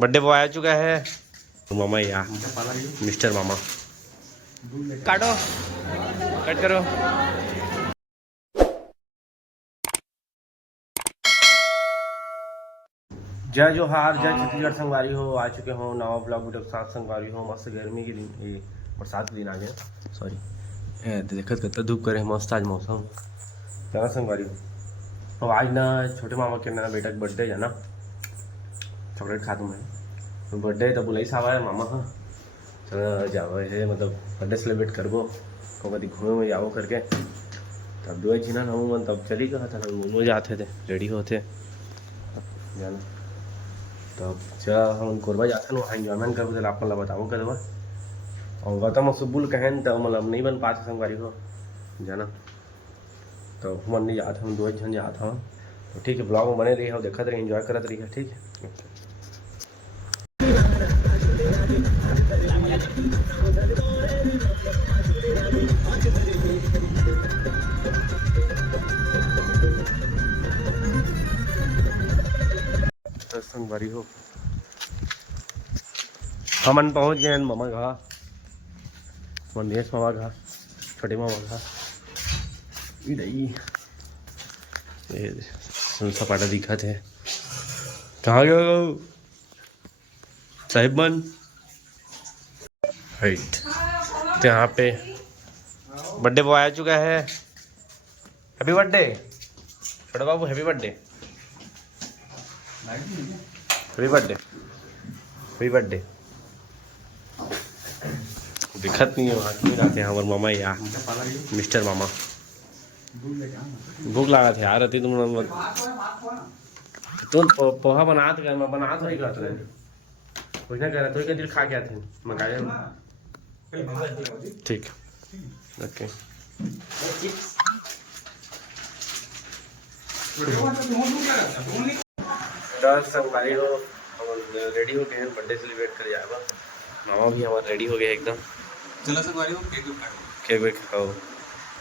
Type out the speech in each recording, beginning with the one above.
Birthday boy आ चुका है मामा या मिस्टर मामा। काटो, कट करो। जय जोहार, जय छत्तीसगढ़ संगवारी हो। आ चुके हो नवा ब्लॉग वीडियो के साथ संगवारी हो। मस्त गर्मी के दिन, ये बरसात के दिन आ गया। सॉरी देखत कितना धूप करे, मस्त आज मौसम जाना संगवारी हो। तो आज ना छोटे मामा के ना बेटा का बर्थडे है ना, चॉकलेट खा मैं तो बर्थडे तो बुलाई सावा है मामा। हाँ चलो जाओ है, मतलब बर्थडे सेलिब्रेट करबो तो कभी घूमे में जाओ करके। तब दो जीना ना मन तब चली गया था, दोनों जाते थे रेडी होते जाना। तब जा हम कोरबा जाते वहाँ इन्जॉयमेंट करबो, आप मतलब बताओ करबा। और गौतम सुबुल कहन तो मतलब नहीं बन पाते संगवारी हो जाना, तो मन नहीं जाता, हम दो जन जाता हूँ। तो ठीक है, ब्लॉग में बने रही है, देखते रहिए, एंजॉय करते रहिए। ठीक है, संगवारी हो हमन पहुँच गए मामा घा, मंदेश मामा घा, छोटे मामा घा। सपाटा दिखा थे कहाँ गए साहिब बन राइट। तो यहाँ पे बर्थडे बॉय आ चुका है। हैप्पी बर्थडे छोटे बाबू, happy birthday, happy birthday, happy birthday. दिखत नहीं है वहाँ क्यों जाते हैं हमारे मामा या मिस्टर मामा। भूख लगा थे यार, तुम पोहा बना तो मैं बना तो ही कहते रहे कुछ ना कह रहा तो क्या दिल खा के आते मंगाए। ठीक ओके। संगवारी हो रेडी हो गए, बर्थडे सेलिब्रेट कर जाएगा। मामा भी हमारे रेडी हो गए एकदम। चला संगवारी हो, केक वेक खाओ,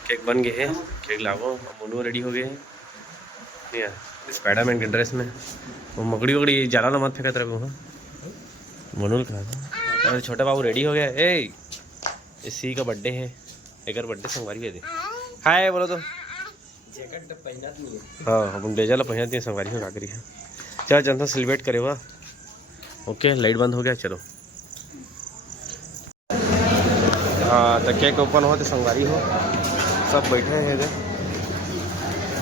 केक बन गए हैं, केक लाओ। मोनू रेडी हो गए हैं स्पाइडरमैन के ड्रेस में। वो मकड़ी वकड़ी जाला ना मत फेंकत रहे वहाँ मनोल कहा था। अरे छोटा बाबू रेडी हो गया। ए इसी का बर्थडे है, एक बर्थडे संगवारी है दे हाय बोलो तो। जैकेट पहना नहीं है। हाँ हम डेजल पहनते हैं संगवारी में काकरी है। चलो जनता सेलिब्रेट करे हुआ। ओके लाइट बंद हो गया, चलो। हाँ तो केक ओपन हो तो संगवारी हो सब बैठे हैं इधर।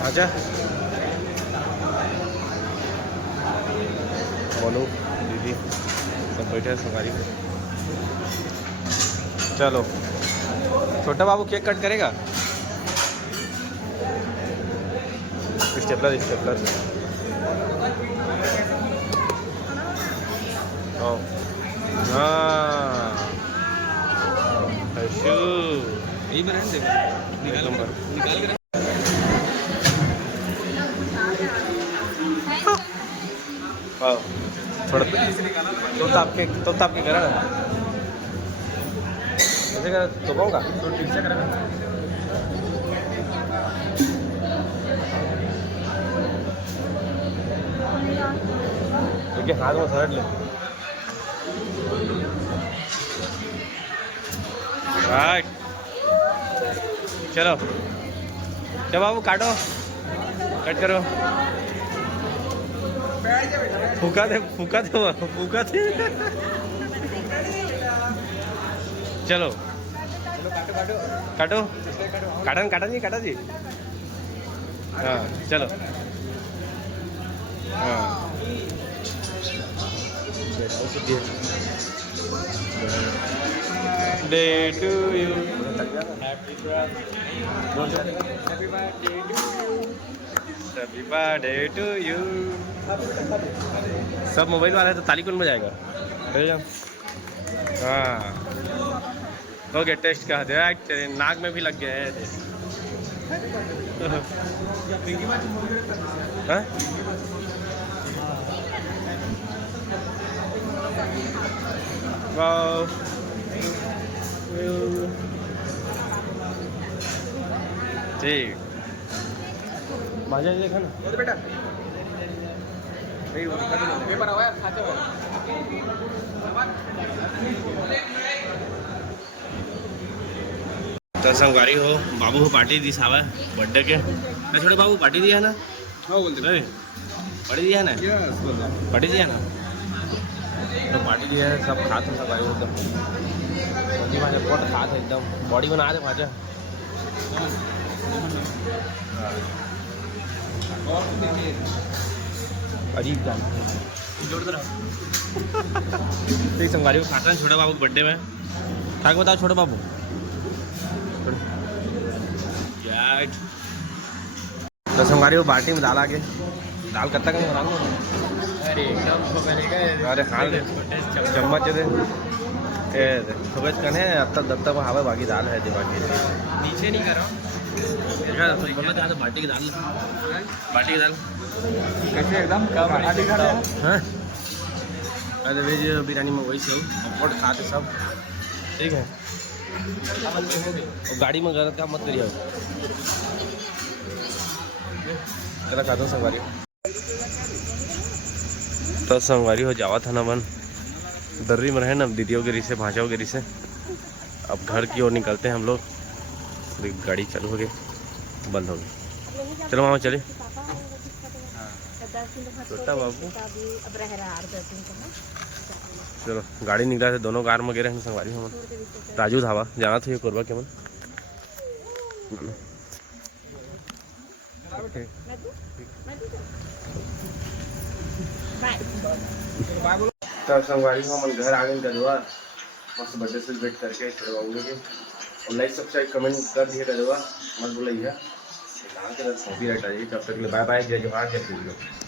आजा बोलो दीदी, सब बैठे हैं संगवारी में। चलो छोटा बाबू केक कट करेगा। स्टेपलर स्टेपलर हाँ यही में रहने देगा, निकाल के थोड़ा तो आपके करा ना ऐसे कर तो पाऊँगा तो ठीक से करेगा। देखिए हाथ में सरट ले। राइट चलो चलो बाबू काटो, कट करो। फूका दे फूका दे फूका दे। चलो काटो काटन काटा जी काटा जी। हाँ चलो हाँ day to you, happy birthday to you. सब मोबाइल वाला है तो ताली कौन बजाएगा। हाँ हो गया टेस्ट का दे, नाक में भी लग गया है। हाँ? वाह ठीक बाजा देखा ना बेटा। पेपर आवा यार खाते हो तो संगवारी हो बाबू को पार्टी दी सावा बर्थडे के छोटे बाबू पार्टी दिया ना हाँ बोलते पार्टी दिया ना यस बोल पार्टी दिया ना तो पार्टी दिया है सब खाते सब भाई एकदम बंदी भाजा पोट खाते एकदम बॉडी बना दे भाजा अजीब जान तो संगवारी को खाता है छोटे बाबू के बर्थडे में खा के बताओ छोटे बाबू तो संगवारी को बाल्टी में दाल आके दाल कत्ता का बना अरे एकदम तो बनेगा अरे हाँ दे चम्मच दे सुबह कने अब तक दब तक हवा बाकी दाल है दे बाकी नीचे नहीं करो बोलना चाहते बाटी की दाल बाटी की दाल कैसे एकदम कब आधी खा रहे हाँ अरे वेज बिरयानी में वही सब पॉपकॉर्न खाते सब ठीक है और गाड़ी में गलत काम मत करिए कदा खाता हूँ संगवारी तो संगवारी हो जावा था ना मन दर्री में रहे ना दीदियों के रिसे भाषाओं के रिसे अब घर की ओर निकलते हैं हम लोग गाड़ी चालू हो गई बंद हो गई चलो मामा चले छोटा बाबू चलो गाड़ी निकला थे दोनों कार में गिरे हैं संगवारी हम राजू धावा जाना था ये कोरबा के मन तो संगवारी हम घर आ गए कदुआ मस्त बर्थडे सेलिब्रेट करके छोटे बाबू के और लाइक सब्सक्राइब कमेंट कर दिए कदुआ मत भूलिए कॉपीराइट आ जाइए तब तक बाय बाय जय जवाहर जय श्री राम।